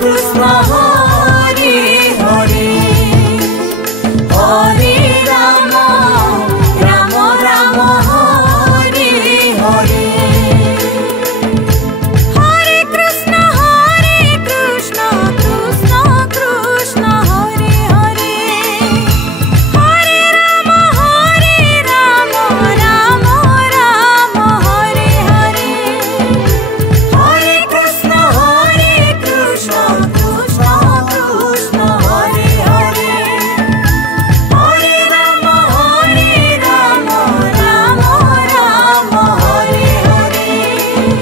Krishna Hare Hare Hare Rama Rama Rama Hare Hare Hare Krishna Krishna Krishna Hare Hare Hare Rama Rama Rama Hare Hare Hare Krishna Krishna Krishna Hare Hare Hare Rama Rama Rama Hare Hare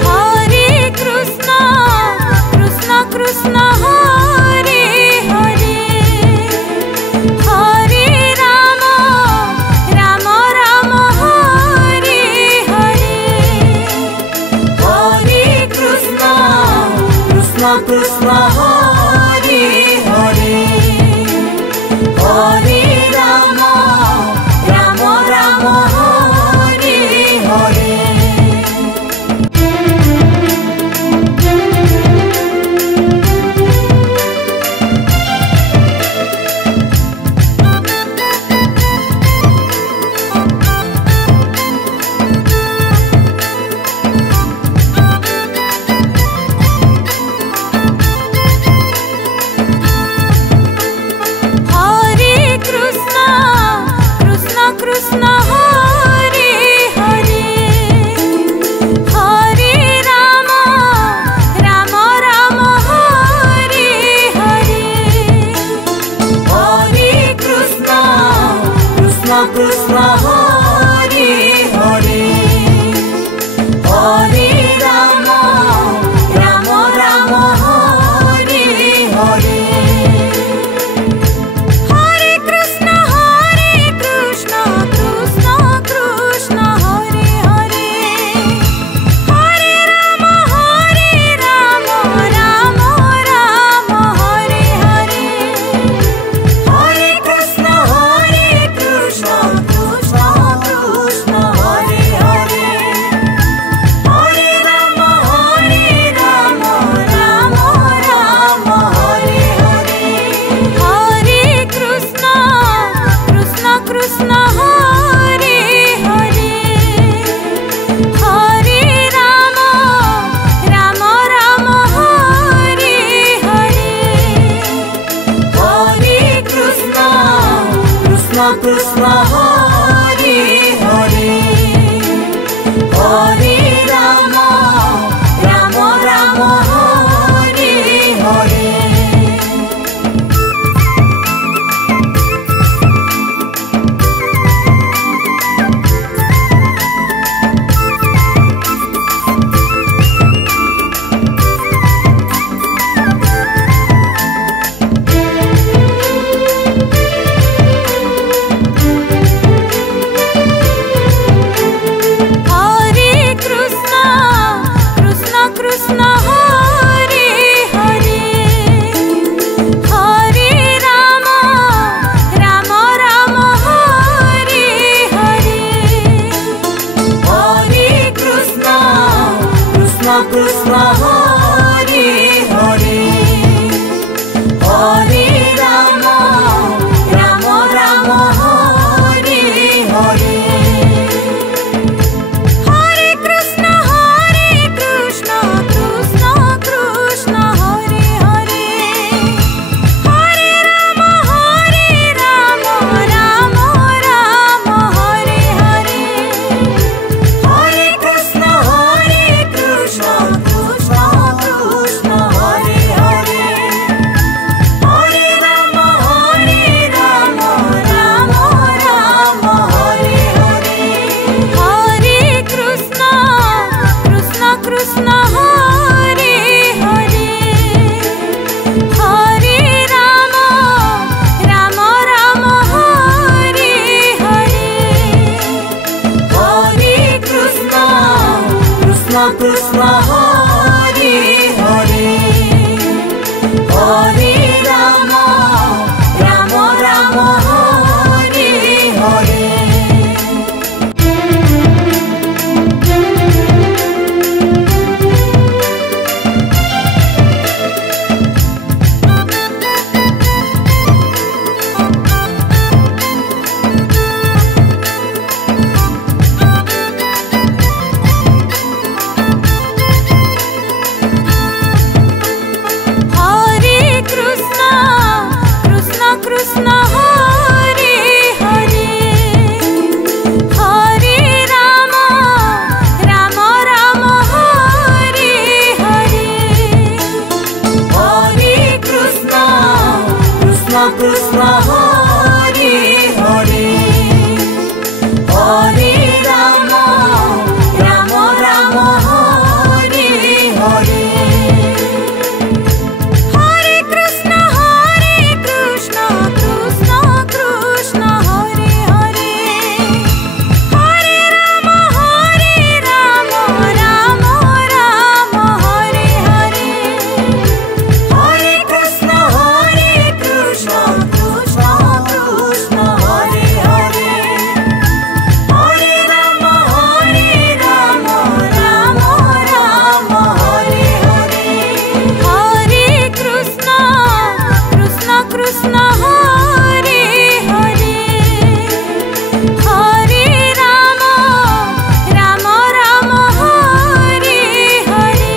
Hare Krishna Krishna Hare Hare Hare Rama Rama Hare Hare Hare Krishna Krishna Hare Hare Hare Rama Rama Hare Hare Hare Krishna Krishna Hare Hare Hare Rama Rama Hare Hare Hare Krishna Krishna Hare Hare Hare Rama Rama Hare Hare Hare Krishna Krishna Hare Hare Hare Rama Rama Hare Hare Hare Krishna Krishna Krishna Hare Hare Hare Rama Rama Rama Hare Hare Hare Krishna Krishna Krishna Hare Hare Hare Rama Rama Rama Hare Hare Hare Krishna Krishna Krishna Hare Hare Hare Rama Rama Rama Hare Hare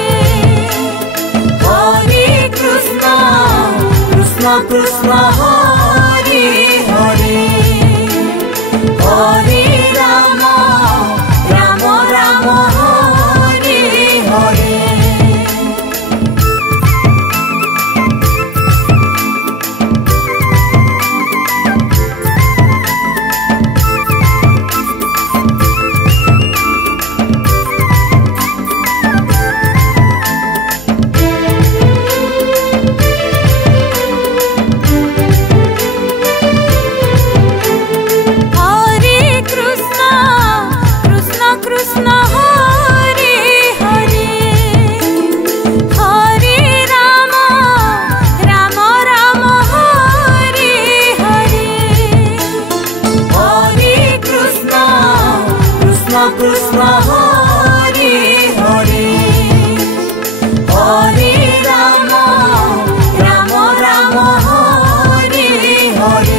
Hare Krishna Krishna Hare Hare Hare Rama Rama Hare Hare Hare Krishna Krishna Hare Hare Hare Rama Rama Hare Hare Hare Krishna Krishna Hare Hare Hare Rama Rama Hare Hare Hare Krishna Krishna Hare Hare Hare Rama Rama Hare Hare Hare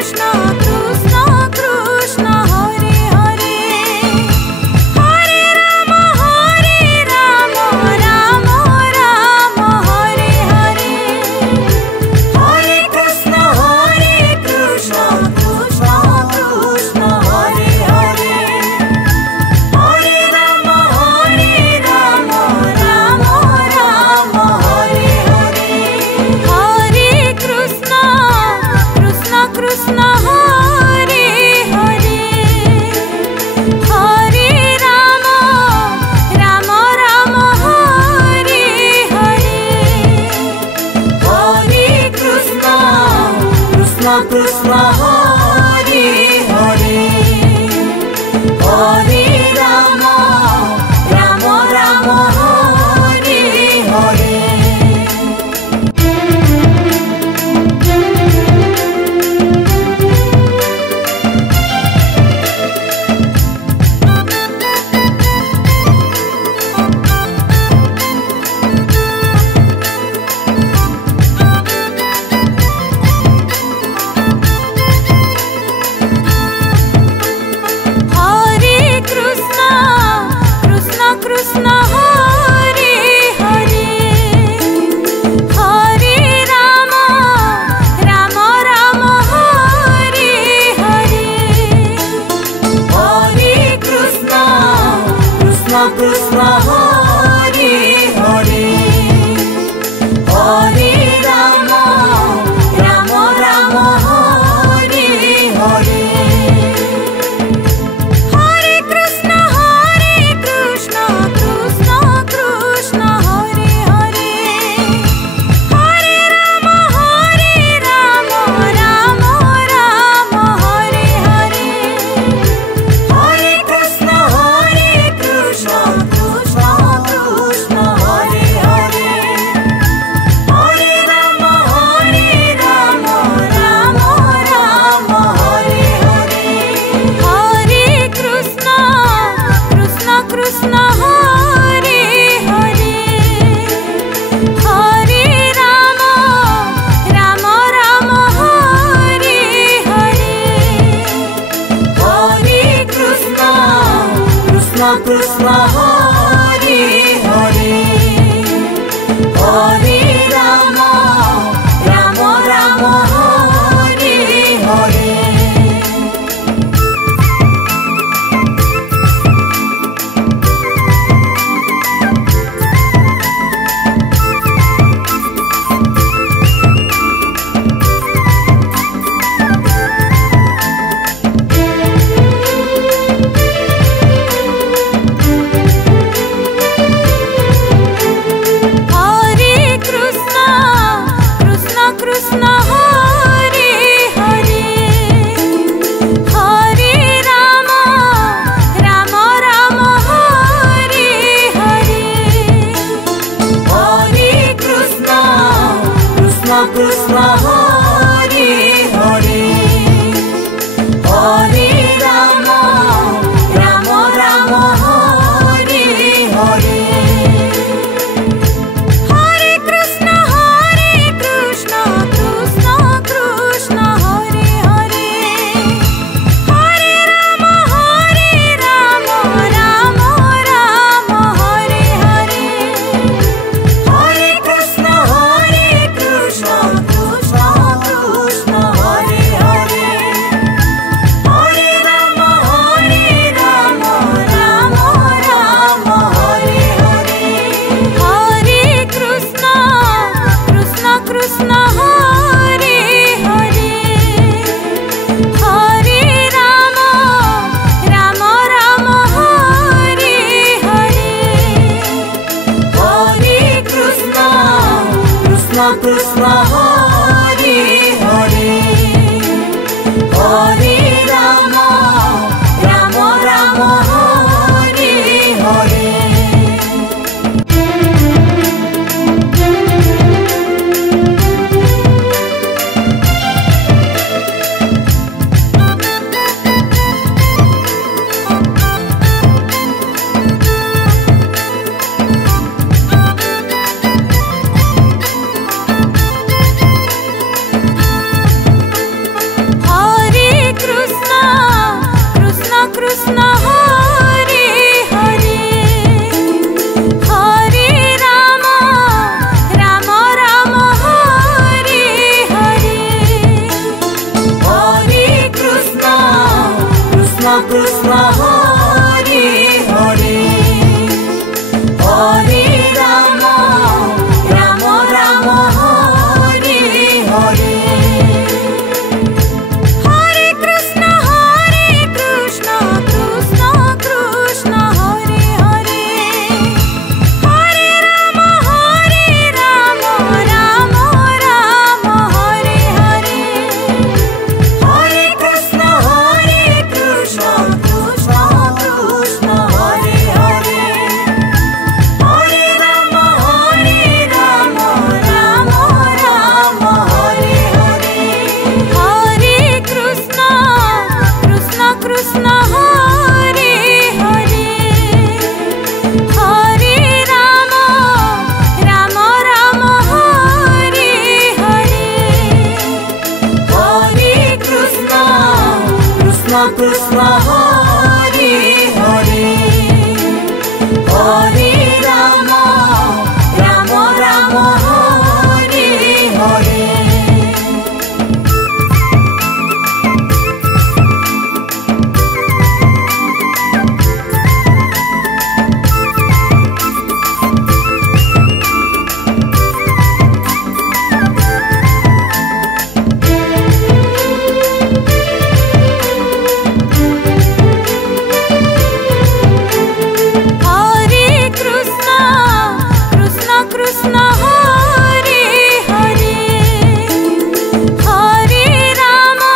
Krishna Krishna Hare Hare Hare Rama Rama Hare Hare Hare Krishna Krishna Hare Hare Hare Rama Rama Hare Hare Hare Krishna Krishna Hare Hare Hare Rama Rama Hare Hare Hare Krishna Krishna Hare Hare Hare Rama Rama Hare Hare Hare Krishna Krishna Hare Hare Hare Rama Rama Hare Hare Hare Krishna Krishna Hare Hare Hare Rama Rama Hare Hare Hare Krishna Krishna Hare Hare Hare Rama Rama Hare Hare Hare Krishna Krishna Hare Hare Hare Rama Rama Hare Hare Hare Krishna Krishna Hare Hare Hare Rama Rama Hare Hare Hare Krishna Krishna Hare Hare Hare Rama Rama Hare Hare Hare Hare, Hare Rama, Rama Rama, Hare Hare, Hare Krishna, Krishna Krishna, Hare Hare, Hare Rama, Rama Rama, Hare Hare, Hare Krishna, Krishna Krishna, Hare Hare, Hare Rama, Rama Rama, Hare Hare, Hare Krishna, Krishna, Hare Hare, Hare Rama, Rama Hare Hare, Hare Krishna, Krishna, Hare Hare, Hare Rama, Rama Hare Hare. Hare Krishna, Krishna, Hare Hare, Hare Rama, Rama Hare Hare, Hare Krishna, Krishna, Hare Hare, Hare Rama, Rama Hare Hare, Hare Krishna, Krishna Krishna, Hare Hare, Hare Rama, Rama Hare Hare, Hare Krishna, Krishna Krishna, Hare Hare, Hare Rama,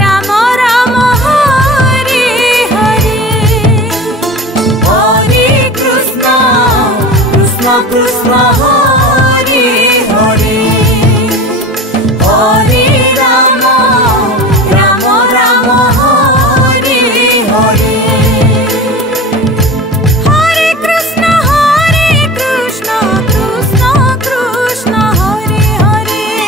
Rama Hare Hare, Hare Krishna, Krishna, Hare Hare, Hare Rama, Rama Hare Hare, Hare Krishna, Krishna, Hare Hare,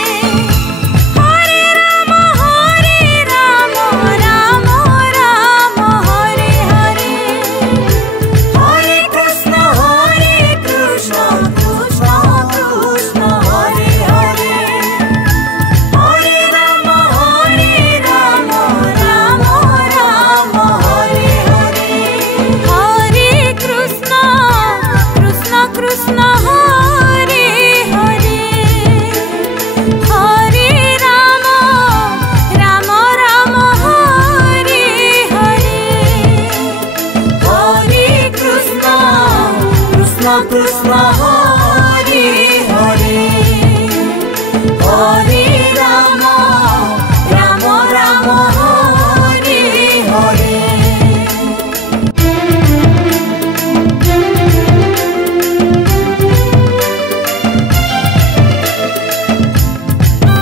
Hare Rama, Rama Hare Hare. Krishna, Hare Hare, Hare Rama, Rama Rama, Hare Hare. Hare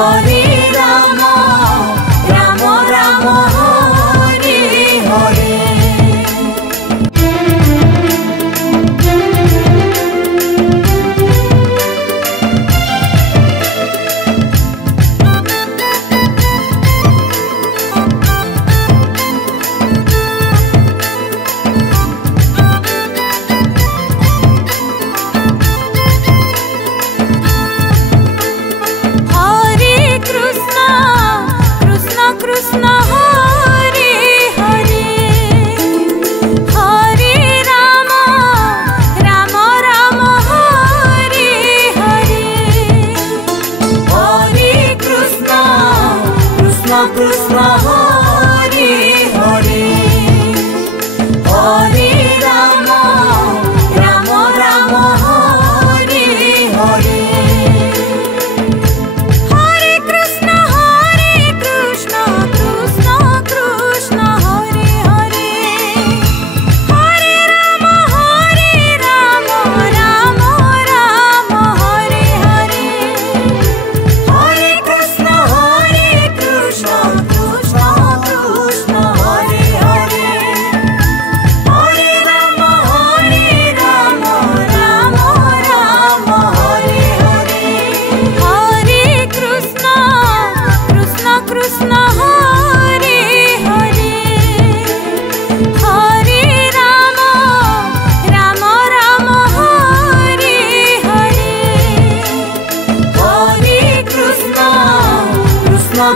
Hare Rama, Rama Rama, Hare Hare. Krishna Hare Hare, Hare Rama, Rama Rama, Hare Hare. Hare Krishna, Krishna Krishna, Hare Hare. Hare Rama, Rama Rama, Hare Hare. Hare Krishna, Krishna Krishna, Hare Hare. Hare Rama, Rama Rama, Hare Hare. Hare Krishna, Krishna, Hare Hare. Hare Rama, Rama Hare Hare. Hare Krishna, Krishna